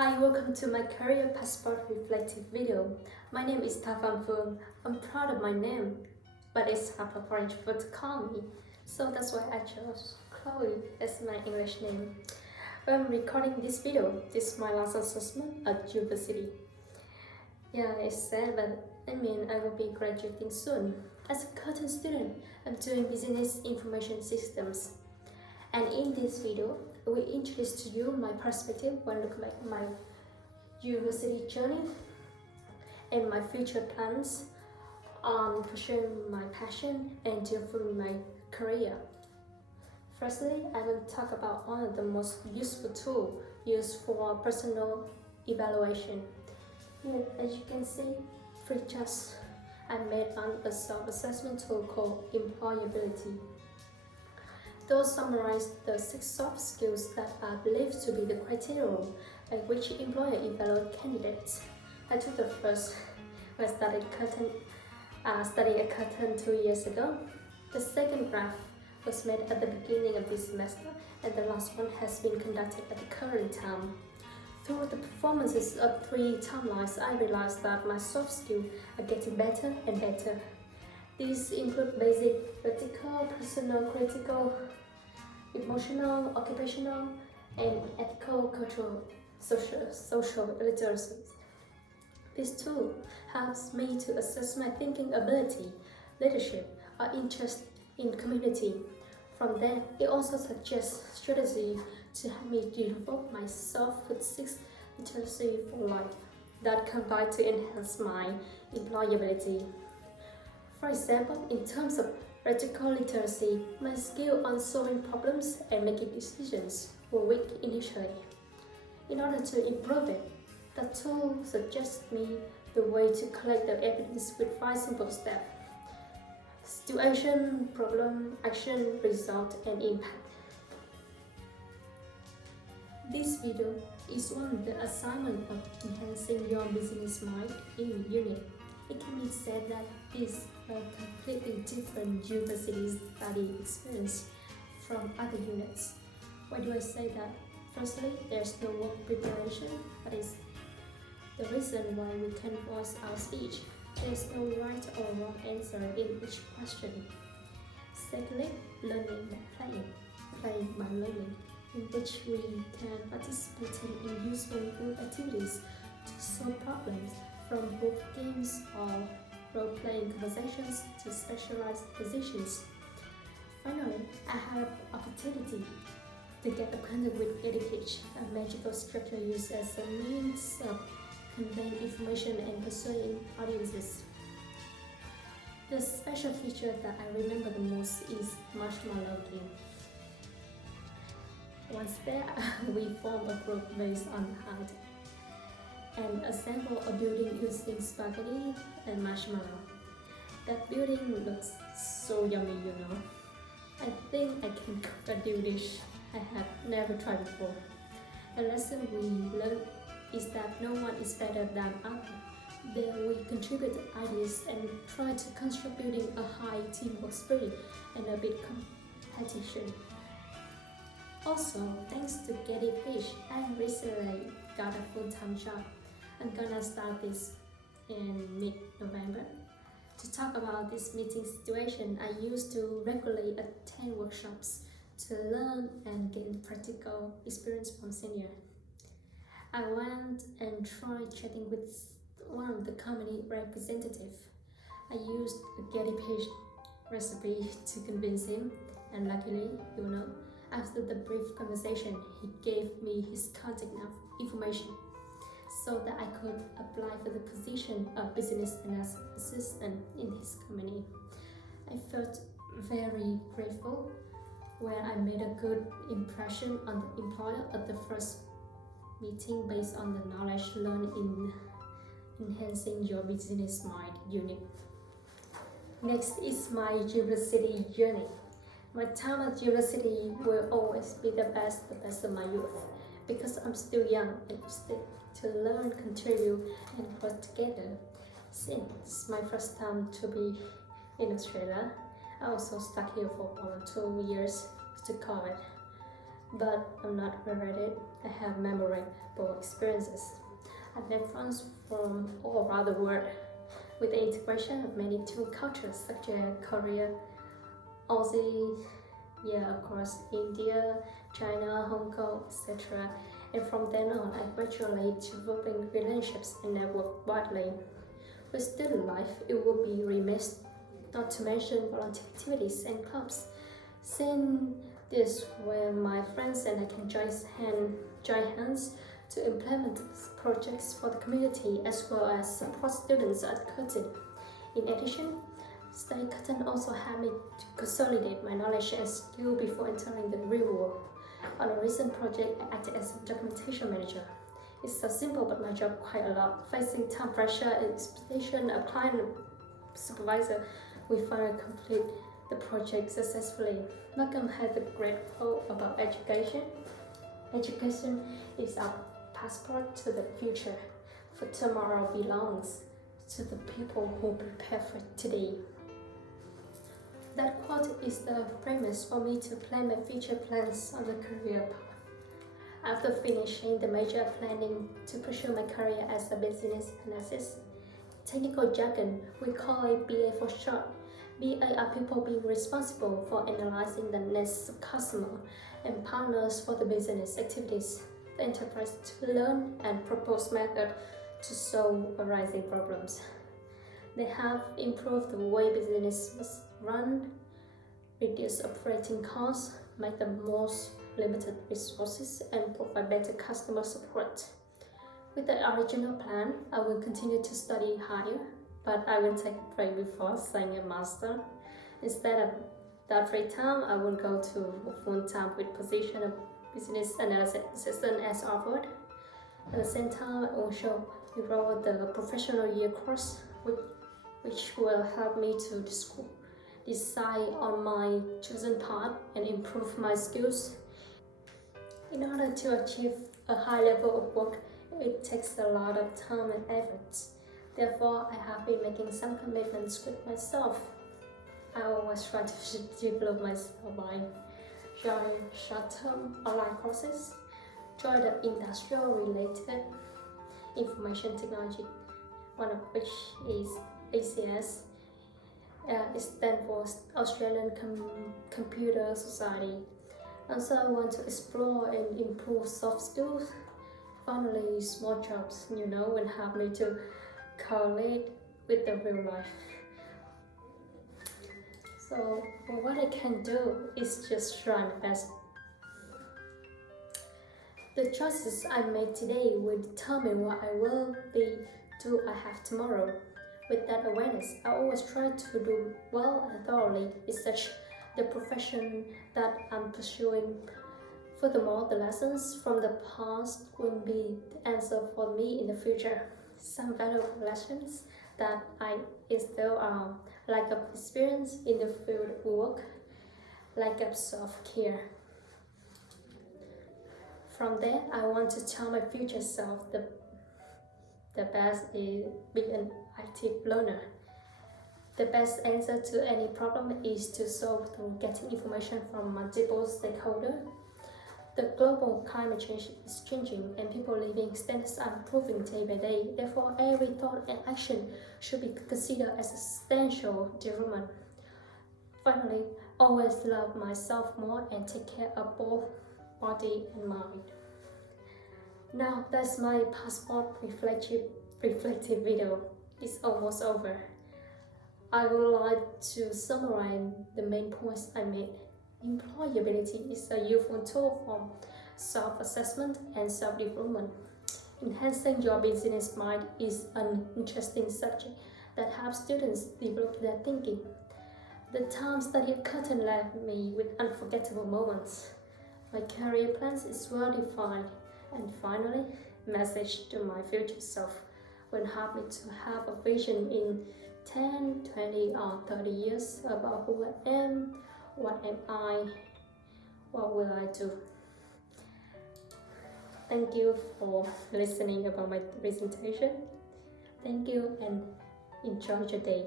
Hi, welcome to my career passport reflective video. My name is Thao Pham. I'm proud of my name, but it's hard for French people to call me, so that's why I chose Chloe as my English name. When I'm recording this video, this is my last assessment at university. Yeah, it's sad, but I will be graduating soon. As a current student, I'm doing business information systems. And in this video, I will introduce to you my perspective when looking at my university journey and my future plans on pursuing my passion and developing my career. Firstly, I will talk about one of the most useful tools used for personal evaluation. Here, as you can see, free charts I made on a self-assessment tool called Employability. Those summarize the 6 soft skills that are believed to be the criteria by which employer evaluate candidates. I took the first when I studied at Curtin 2 years ago. The second graph was made at the beginning of this semester, and the last one has been conducted at the current time. Through the performances of 3 timelines, I realized that my soft skills are getting better and better. These include basic, vertical, personal, critical, emotional, occupational, and ethical, cultural, social literacy. This tool helps me to assess my thinking ability, leadership, or interest in community. From there, it also suggests strategy to help me develop myself with 6 literacy for life that combine to enhance my employability. For example, in terms of practical literacy, my skill on solving problems and making decisions were weak initially. In order to improve it, the tool suggests me the way to collect the evidence with 5 simple steps: situation, problem, action, result, and impact. This video is one of the assignments of enhancing your business mind in unit. It can be said that it's a completely different university study experience from other units. Why do I say that? Firstly, there's no work preparation, that is the reason why we can voice our speech. There's no right or wrong answer in each question. Secondly, learning by playing by learning, in which we can participate in useful group activities to solve problems, from board games or role-playing conversations to specialized positions. Finally, I have opportunity to get acquainted with editing, a magical structure used as a means of conveying information and persuading audiences. The special feature that I remember the most is marshmallow game. Once there, we form a group based on height and assemble a building using spaghetti and marshmallow. That building looks so yummy, you know. I think I can cook a new dish I have never tried before. The lesson we learned is that no one is better than other. Then we contribute ideas and try to construct building a high teamwork spirit and a bit competition. Also, thanks to Getty Fish, I recently got a full-time job. I'm gonna start this in mid-November. To talk about this meeting situation, I used to regularly attend workshops to learn and gain practical experience from seniors. I went and tried chatting with one of the company representatives. I used a Getty Page recipe to convince him, and luckily, after the brief conversation, he gave me his contact information so that I could apply for the position of business assistant in his company. I felt very grateful when I made a good impression on the employer at the first meeting based on the knowledge learned in enhancing your business mind unit. Next is my university journey. My time at university will always be the best of my youth, because I'm still young and still to learn, contribute, and work together. Since it's my first time to be in Australia, I also stuck here for over 2 years to COVID. but I'm not regretted. I have memorable experiences. I've met friends from all around the world with the integration of many different cultures such as Korea, Aussie, of course, India, China, Hong Kong, etc. And from then on, I gradually developing relationships and network widely. With student life, it would be remiss not to mention volunteer activities and clubs. Since this where my friends and I can join hands to implement projects for the community as well as support students at Curtin. In addition, study Curtin also helped me to consolidate my knowledge and skill before entering the real world. On a recent project, I acted as a documentation manager. It's so simple, but my job quite a lot. Facing time pressure and expectation of client supervisor, we finally complete the project successfully. Malcolm had a great quote about education. Education is our passport to the future, for tomorrow belongs to the people who prepare for today. That quote is the premise for me to plan my future plans on the career path. After finishing the major planning to pursue my career as a business analyst, technical jargon, we call it BA for short. BA are people being responsible for analyzing the needs of customers and partners for the business activities. The enterprise to learn and propose methods to solve arising problems. They have improved the way businesses run, reduce operating costs, make the most limited resources, and provide better customer support. With the original plan, I will continue to study higher, but I will take a break before saying a master. Instead of that free time, I will go to full-time with position of business analysis assistant as offered. At the same time, I also enroll the professional year course, which will help me to decide on my chosen path and improve my skills. In order to achieve a high level of work, it takes a lot of time and effort. Therefore, I have been making some commitments with myself. I always try to develop myself by joining short-term online courses, join the industrial-related information technology, one of which is ACS. It stands for Australian Computer Society. Also, I want to explore and improve soft skills. Finally, small jobs, will help me to correlate with the real life. So, what I can do is just try my best. The choices I make today will determine what I will do I have tomorrow. With that awareness, I always try to do well and thoroughly research the profession that I'm pursuing. Furthermore, the lessons from the past will be the answer for me in the future. Some valuable lessons that I instill are lack of experience in the field of work, lack of self-care. From there, I want to tell my future self the best is being an active learner. The best answer to any problem is to solve through getting information from multiple stakeholders. The global climate change is changing and people living standards are improving day by day. Therefore, every thought and action should be considered as essential development. Finally, always love myself more and take care of both body and mind. Now that's my passport reflective video. It's almost over. I would like to summarize the main points I made. Employability is a useful tool for self-assessment and self-development. Enhancing your business mind is an interesting subject that helps students develop their thinking. The time study at Curtin left me with unforgettable moments. My career plans is well defined. And finally, message to my future self will help me to have a vision in 10, 20 or 30 years about who I am, what am I, what will I do. Thank you for listening about my presentation. Thank you and enjoy your day.